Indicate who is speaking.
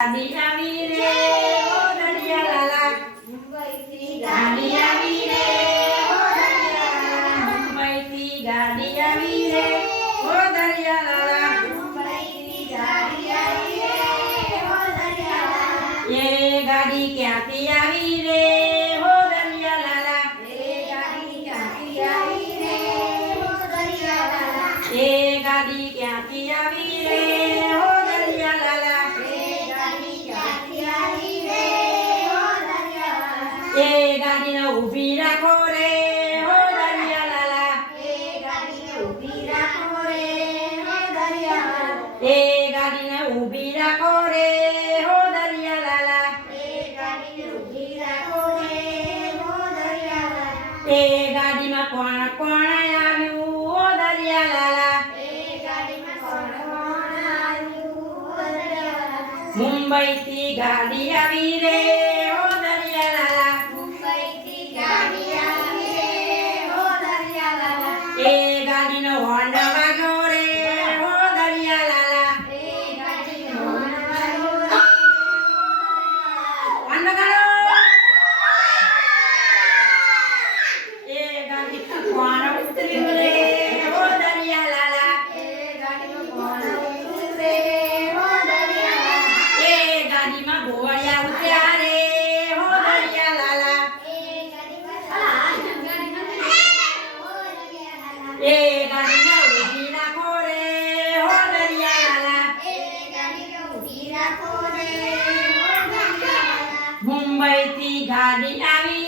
Speaker 1: Daddy, Daddy, Daddy, Daddy, Daddy, Daddy, गाड़ी क्या किया भी એ ગાડીને ઊભી રાખો રે. હો દરિયા લાલા એ ગાડીને ઊભી રાખો રે. હો દરિયા લાલા એ ગાડીમાં કોણ કોણ આવ્યું? હો દરિયા લાલા મુંબઈ થી ગાડી આવી રે. મુંબઈ થી ગાડી આવી